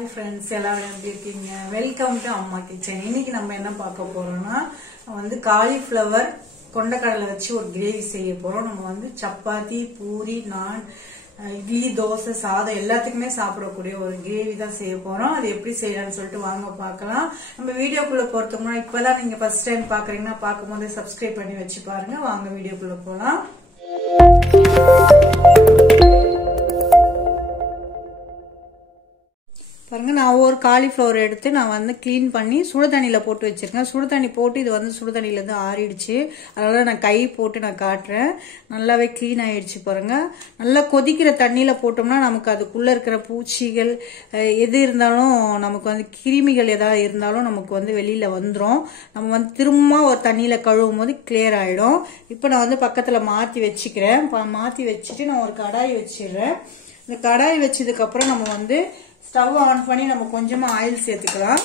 Hi friends, எல்லாரும் எப்படி இருக்கீங்க? வெல்கம் டு அம்மா கிச்சன். இன்னைக்கு நம்ம என்ன பார்க்க போறோம்னா வந்து காலிஃப்ளவர் கொண்டக்கடலை வச்சு ஒரு கிரேவி செய்ய போறோம். நம்ம வந்து சப்பாத்தி, பூரி, நான், இட்லி, தோசை, சாதம் எல்லாத்துக்குமே சாப்பிடக்கூடிய ஒரு கிரேவி தான் செய்ய போறோம். அது எப்படி செய்யலாம்னு சொல்லிட்டு வாங்க பார்க்கலாம். நம்ம வீடியோக்குள்ள போறதுக்கு முன்னாடி இப்பதான் நீங்க ஃபர்ஸ்ட் டைம் பாக்குறீங்கன்னா பார்க்கும்போது சப்ஸ்கிரைப் பண்ணி வச்சு பாருங்க. வாங்க வீடியோக்குள்ள போலாம். பாருங்க, நான் ஒரு காலிஃப்ளவர் எடுத்து நான் வந்து கிளீன் பண்ணி சுடு தண்ணியில போட்டு வச்சிருக்கேன். சுடு தண்ணி போட்டு இது வந்து சுடு தண்ணியில இருந்து ஆறிடுச்சு. அதனால நான் கை போட்டு நான் காட்டுறேன். நல்லாவே கிளீன் ஆயிடுச்சு. பாருங்க, நல்லா கொதிக்கிற தண்ணியில போட்டோம்னா நமக்கு அதுக்குள்ள இருக்கிற பூச்சிகள் எது இருந்தாலும், நமக்கு வந்து கிருமிகள் ஏதாவது இருந்தாலும் நமக்கு வந்து வெளியில வந்துடும். நம்ம வந்து திரும்ப ஒரு தண்ணியில கழுவும் போது கிளியர் ஆயிடும். இப்ப நான் வந்து பக்கத்துல மாத்தி வச்சுக்கிறேன். மாத்தி வச்சுட்டு நான் ஒரு கடாய் வச்சிடுறேன். இந்த கடாய் வச்சதுக்கு அப்புறம் நம்ம வந்து ஸ்டவ் ஆன் பண்ணி நம்ம கொஞ்சமா ஆயில் சேர்த்துக்கலாம்.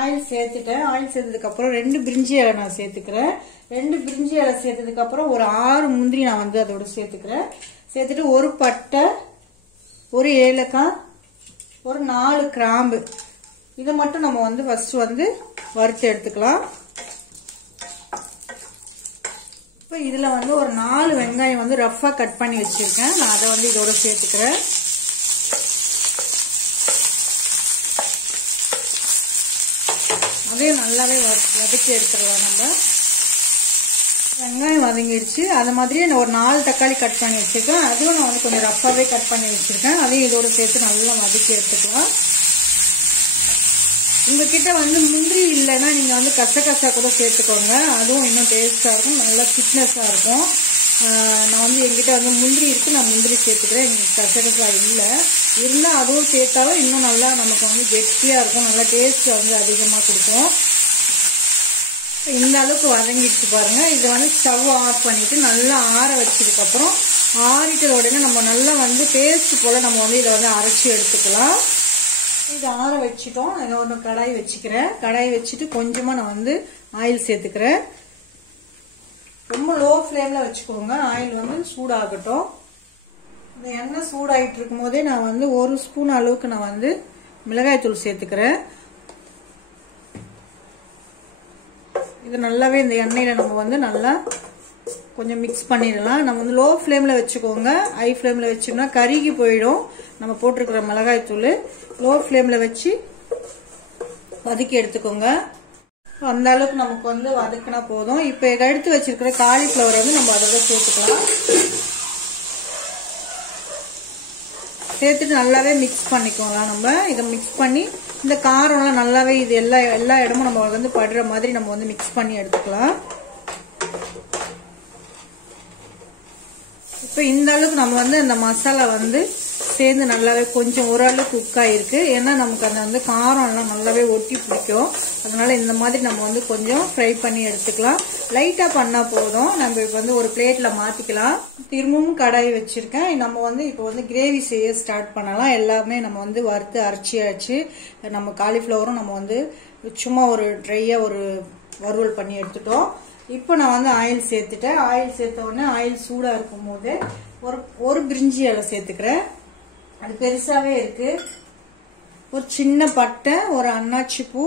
ஆயில் சேர்த்துட்டேன். ஆயில் சேர்த்ததுக்கு அப்புறம் 2 பிரிஞ்சி இலை நான் சேர்த்துக்கிறேன். 2 பிரிஞ்சி இலை சேர்த்ததுக்கு அப்புறம் ஒரு 6 முந்திரி நான் வந்து அதோட சேர்த்துக்கிறேன். சேர்த்துட்டு ஒரு பட்டை, ஒரு ஏலக்காய், ஒரு 4 கிராம்பு, இதை மட்டும் நம்ம வந்து ஃபர்ஸ்ட் வந்து வறுத்து எடுத்துக்கலாம். இப்போ இதுல வந்து ஒரு 4 வெங்காயம் வந்து ரஃபா கட் பண்ணி வச்சிருக்கேன். நான் அதை வந்து இதோட சேர்த்துக்கிறேன். அதே நல்லாவே வதக்கி எடுத்துடலாம். நம்ம வெங்காயம் வதங்கிடுச்சு. அது மாதிரியே நான் ஒரு 4 தக்காளி கட் பண்ணி வச்சிருக்கேன். அதுவும் நான் வந்து கொஞ்சம் ரஃபாவே கட் பண்ணி வச்சிருக்கேன். அதையும் இதோட சேர்த்து நல்லா வதக்கி எடுத்துக்கலாம். உங்ககிட்ட வந்து முந்திரி இல்லைன்னா நீங்க வந்து கசகசா கூட சேர்த்துக்கோங்க. அதுவும் இன்னும் டேஸ்டா இருக்கும், நல்லா திக்னஸா இருக்கும். நான் வந்து எங்கிட்ட வந்து முந்திரி இருக்கு, நான் முந்திரி சேர்த்துக்கிறேன். எங்களுக்கு கசகசா இல்லை, இருந்தா அதுவும் சேர்த்தாலும் இன்னும் நல்லா நமக்கு வந்து கெட்டியா இருக்கும், நல்லா டேஸ்ட் வந்து அதிகமா கொடுக்கும். இந்த அளவுக்கு வதங்கிடுச்சு பாருங்க. இதை வந்து ஸ்டவ் ஆஃப் பண்ணிட்டு நல்லா ஆற வச்சதுக்கு அப்புறம், ஆறிட்டத உடனே நம்ம நல்லா வந்து பேஸ்ட் போல நம்ம வந்து இதை வந்து அரைச்சி எடுத்துக்கலாம். இதை ஆற வச்சுட்டோம். நான் ஒன்று கடாய் வச்சுக்கிறேன். கடாய் வச்சுட்டு கொஞ்சமா நான் வந்து ஆயில் சேர்த்துக்கிறேன். ரொம்ப லோ ஃப்ளேம்ல வச்சுக்கோங்க. ஆயில் வந்து சூடாகட்டும். இந்த எண்ணெய் சூடாயிட்டு இருக்கும் போதே நான் வந்து 1 ஸ்பூன் அளவுக்கு நான் வந்து மிளகாய் தூள் சேர்த்துக்கிறேன். இது நல்லாவே இந்த எண்ணெயில நம்ம வந்து நல்லா கொஞ்சம் மிக்ஸ் பண்ணிடலாம். நம்ம வந்து லோ ஃப்ளேம்ல வச்சுக்கோங்க. ஹை ஃப்ளேம்ல வச்சோம்னா கருகி போயிடும். நம்ம போட்டிருக்கிற மிளகாய் தூள் லோ ஃப்ளேம்ல வச்சு வதக்கி எடுத்துக்கோங்க. அந்த அளவுக்கு நமக்கு வந்து வதக்கினா போதும். இப்ப எடுத்து வச்சிருக்கிற காலிஃப்ளவர் வந்து நம்ம அதோட சேர்த்துக்கலாம். சேர்த்துட்டு நல்லாவே மிக்ஸ் பண்ணிக்கலாம். நம்ம இதை மிக்ஸ் பண்ணி இந்த காரம்லாம் நல்லாவே இது எல்லா இடமும் நம்ம வந்து படுற மாதிரி நம்ம வந்து மிக்ஸ் பண்ணி எடுத்துக்கலாம். இப்ப இந்த அளவுக்கு நம்ம வந்து இந்த மசாலா வந்து சேர்ந்து நல்லாவே கொஞ்சம் ஓரளவுக்கு குக் ஆயிருக்கு. ஏன்னா நமக்கு அந்த வந்து காரம் எல்லாம் நல்லாவே ஒட்டி பிடிக்கும். அதனால இந்த மாதிரி நம்ம வந்து கொஞ்சம் ஃப்ரை பண்ணி எடுத்துக்கலாம். லைட்டா பண்ணா போதும். நம்ம இப்ப வந்து ஒரு பிளேட்ல மாத்திக்கலாம். திரும்பவும் கடாய் வச்சிருக்கேன். நம்ம வந்து இப்ப வந்து கிரேவி செய்ய ஸ்டார்ட் பண்ணலாம். எல்லாமே நம்ம வந்து வறுத்து அரைச்சியாச்சு. நம்ம காலிஃப்ளவரும் நம்ம வந்து சும்மா ஒரு ட்ரையா ஒரு வறுவல் பண்ணி எடுத்துட்டோம். இப்போ நான் வந்து ஆயில் சேர்த்துட்டேன். ஆயில் சேர்த்த உடனே ஆயில் சூடா இருக்கும் போது ஒரு பிரிஞ்சி இலை சேர்த்துக்கிறேன். அது பெருசாவே இருக்கு. ஒரு சின்ன பட்டை, ஒரு அன்னாச்சி பூ,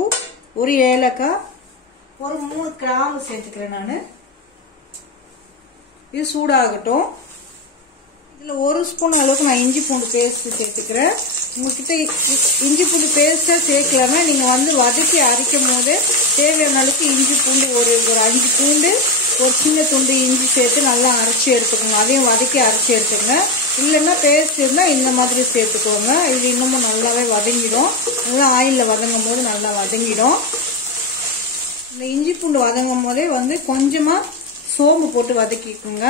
ஒரு ஏலக்காய், ஒரு 3 கிராம்பு சேர்த்துக்கிறேன் நானு. இது சூடாகட்டும். இதுல 1 ஸ்பூன் அளவுக்கு நான் இஞ்சி பூண்டு பேஸ்ட் சேர்த்துக்கிறேன். உங்ககிட்ட இஞ்சி பூண்டு பேஸ்டா சேர்க்கலாம நீங்க வந்து வதக்கி அரைக்கும் போது தேவையான அளவுக்கு இஞ்சி பூண்டு ஒரு 5 பூண்டு, ஒரு சின்ன துண்டு இஞ்சி சேர்த்து நல்லா அரைச்சி எடுத்துக்கோங்க. அதையும் வதக்கி அரைச்சி எடுத்துக்கோங்க. இல்லைன்னா பேஸ்ட் இருந்தா இந்த மாதிரி சேர்த்துக்கோங்க. இது இன்னமும் நல்லாவே வதங்கிடும். நல்லா ஆயில்ல வதங்கும் போது நல்லா வதங்கிடும். இந்த இஞ்சி பூண்டு வதங்கும் போதே வந்து கொஞ்சமா சோம்பு போட்டு வதக்கிக்கோங்க.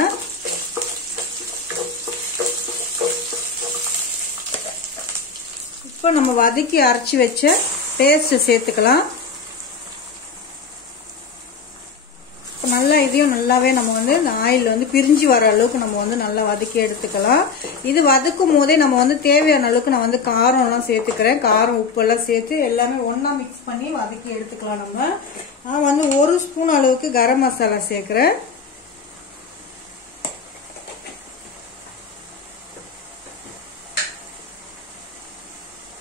இப்போ நம்ம வதக்கி அரைச்சி வச்ச பேஸ்ட் சேர்த்துக்கலாம். நல்லா இதையும் நல்லாவே நம்ம வந்து இந்த ஆயில் வந்து பிரிஞ்சு வர அளவுக்கு நம்ம வந்து நல்லா வதக்கி எடுத்துக்கலாம். இது வதக்கும் போதே நம்ம வந்து தேவையான அளவுக்கு நான் வந்து காரம் எல்லாம் சேர்த்துக்கிறேன். காரம் உப்பு எல்லாம் சேர்த்து எல்லாமே ஒன்னா மிக்ஸ் பண்ணி வதக்கி எடுத்துக்கலாம். நான் வந்து 1 ஸ்பூன் அளவுக்கு கரம் மசாலா சேர்க்கிறேன்.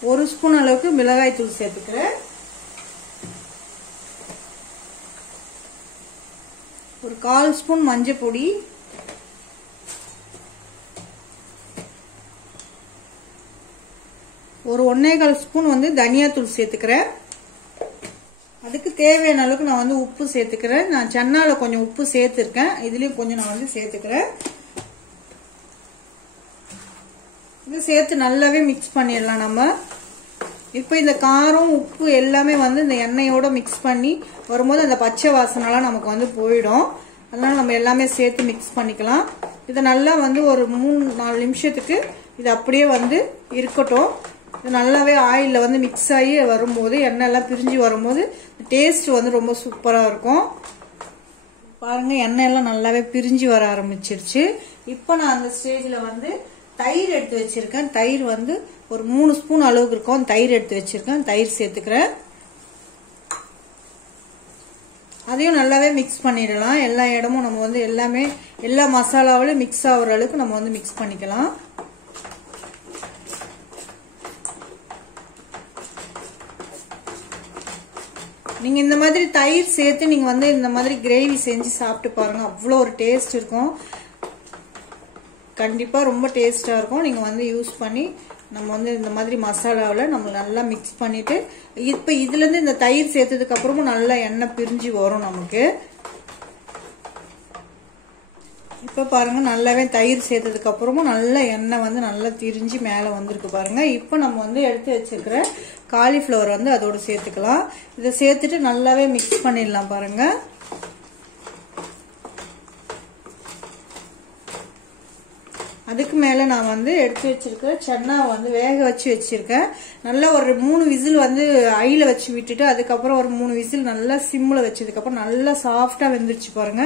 1 ஸ்பூன் அளவுக்கு மிளகாய் தூள் சேர்த்துக்கிறேன். ஒரு 1/4 ஸ்பூன் மஞ்சள் பொடி, ஒரு 1/4 ஸ்பூன் வந்து தனியாத்தூள் சேர்த்துக்கிறேன். அதுக்கு தேவையான அளவுக்கு நான் வந்து உப்பு சேர்த்துக்கிறேன். நான் சன்னால கொஞ்சம் உப்பு சேர்த்துருக்கேன், இதுலயும் கொஞ்சம் நான் வந்து சேர்த்துக்கிறேன். இது சேர்த்து நல்லாவே மிக்ஸ் பண்ணிடலாம் நம்ம. இப்போ இந்த காரம் உப்பு எல்லாமே வந்து இந்த எண்ணெயோட மிக்ஸ் பண்ணி வரும்போது அந்த பச்சை வாசனைலாம் நமக்கு வந்து போயிடும். அதனால நம்ம எல்லாமே சேர்த்து மிக்ஸ் பண்ணிக்கலாம். இதை நல்லா வந்து ஒரு 3-4 நிமிஷத்துக்கு இது அப்படியே வந்து இருக்கட்டும். இது நல்லாவே ஆயிலில் வந்து மிக்ஸ் ஆகி வரும்போது, எண்ணெய் எல்லாம் பிரிஞ்சு வரும்போது டேஸ்ட் வந்து ரொம்ப சூப்பராக இருக்கும். பாருங்க, எண்ணெய் எல்லாம் நல்லாவே பிரிஞ்சு வர ஆரம்பிச்சிருச்சு. இப்போ நான் அந்த ஸ்டேஜில் வந்து தயிர் எடுத்து வச்சிருக்கேன். தயிர் வந்து ஒரு 3 ஸ்பூன் அளவுக்கு இருக்கும். தயிர் எடுத்து வச்சிருக்கேன், தயிர் சேர்த்துக்கிறேன். அதையும் நல்லாவே மிக்ஸ் பண்ணிடலாம். எல்லா இடமும் நம்ம வந்து எல்லாமே எல்லா மசாலாவிலும் மிக்ஸ் ஆகுற அளவுக்கு நம்ம வந்து மிக்ஸ் பண்ணிக்கலாம். நீங்க இந்த மாதிரி தயிர் சேர்த்து நீங்க வந்து இந்த மாதிரி கிரேவி செஞ்சு சாப்பிட்டு பாருங்க, அவ்வளோ ஒரு டேஸ்ட் இருக்கும். கண்டிப்பா ரொம்ப டேஸ்டா இருக்கும். நீங்க வந்து யூஸ் பண்ணி நம்ம வந்து இந்த மாதிரி மசாலாவில் நம்ம நல்லா மிக்ஸ் பண்ணிட்டு, இப்போ இதுல இருந்து இந்த தயிர் சேர்த்ததுக்கு அப்புறமும் நல்லா எண்ணெய் பிரிஞ்சு வரும் நமக்கு. இப்போ பாருங்க, நல்லாவே தயிர் சேர்த்ததுக்கு அப்புறமும் நல்ல எண்ணெய் வந்து நல்லா திரிஞ்சு மேலே வந்திருக்கு பாருங்க. இப்போ நம்ம வந்து எடுத்து வச்சிருக்கிற காலிஃப்ளவர் வந்து அதோடு சேர்த்துக்கலாம். இதை சேர்த்துட்டு நல்லாவே மிக்ஸ் பண்ணிடலாம் பாருங்க. அதுக்கு மேல நான் வந்து எடுத்து வச்சிருக்க சன்னா வந்து வேக வச்சு வச்சிருக்கேன். நல்லா ஒரு 3 விசில் வந்து ஐல வச்சு விட்டுட்டு அதுக்கப்புறம் ஒரு 3 விசில் நல்லா சிம்ல வச்சதுக்கு அப்புறம் நல்லா சாஃப்டா வெந்துருச்சு பாருங்க.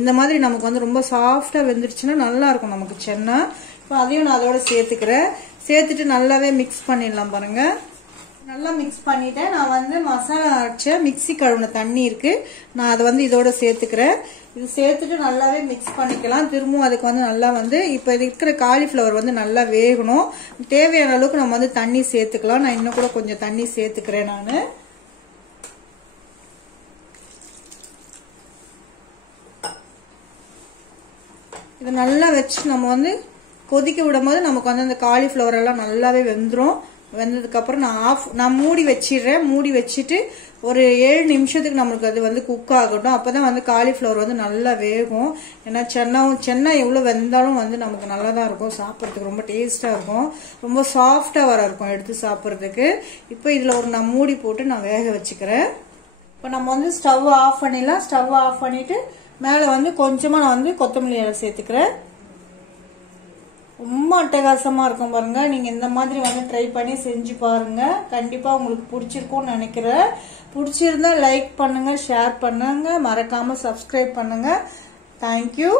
இந்த மாதிரி நமக்கு வந்து ரொம்ப சாஃப்டா வெந்துருச்சுன்னா நல்லா இருக்கும் நமக்கு சன்னா. இப்போ அதையும் நான் அதோட சேர்த்துக்கிறேன். சேர்த்துட்டு நல்லாவே மிக்ஸ் பண்ணிடலாம் பாருங்க. நல்லா மிக்ஸ் பண்ணிட்டேன். நான் வந்து மசாலா அரைச்ச மிக்ஸி கழுவுன தண்ணி இருக்கு, நான் அதை வந்து இதோட சேர்த்துக்கிறேன். இது சேர்த்துட்டு நல்லாவே மிக்ஸ் பண்ணிக்கலாம். திரும்பவும் அதுக்கு வந்து நல்லா வந்து இப்போ இருக்கிற காலிஃப்ளவர் வந்து நல்லா வேகணும். தேவையான அளவுக்கு நம்ம வந்து தண்ணி சேர்த்துக்கலாம். நான் இன்னும் கூட கொஞ்சம் தண்ணி சேர்த்துக்கிறேன். நான் இது நல்லா வச்சு நம்ம வந்து கொதிக்க விடும் போது நமக்கு வந்து அந்த காலிஃப்ளவர் எல்லாம் நல்லாவே வெந்துடும். வெந்ததுக்கு அப்புறம் நான் மூடி வச்சிடுறேன். மூடி வச்சுட்டு ஒரு 7 நிமிஷத்துக்கு நம்மளுக்கு அது வந்து குக் ஆகட்டும். அப்பதான் வந்து காலிஃப்ளவர் வந்து நல்லா வேகும். ஏன்னா சென்னா எவ்வளவு வெந்தாலும் வந்து நமக்கு நல்லா தான் இருக்கும், சாப்பிட்றதுக்கு ரொம்ப டேஸ்டா இருக்கும், ரொம்ப சாஃப்டா வர இருக்கும் எடுத்து சாப்பிட்றதுக்கு. இப்போ இதுல ஒரு நான் மூடி போட்டு நான் வேக வச்சுக்கிறேன். இப்போ நம்ம வந்து ஸ்டவ் ஆஃப் பண்ணிடலாம். ஸ்டவ் ஆஃப் பண்ணிட்டு மேல வந்து கொஞ்சமா நான் வந்து கொத்தமல்லி இலை சேர்த்துக்கிறேன். ரொம்ப அட்டகாசமா இருக்கும் பாருங்க. நீங்க இந்த மாதிரி வந்து ட்ரை பண்ணி செஞ்சு பாருங்க. கண்டிப்பா உங்களுக்கு பிடிச்சிருக்கும்னு நினைக்கிறேன். பிடிச்சிருந்தா லைக் பண்ணுங்க, ஷேர் பண்ணுங்க, மறக்காம சப்ஸ்கிரைப் பண்ணுங்க. தேங்க்யூ.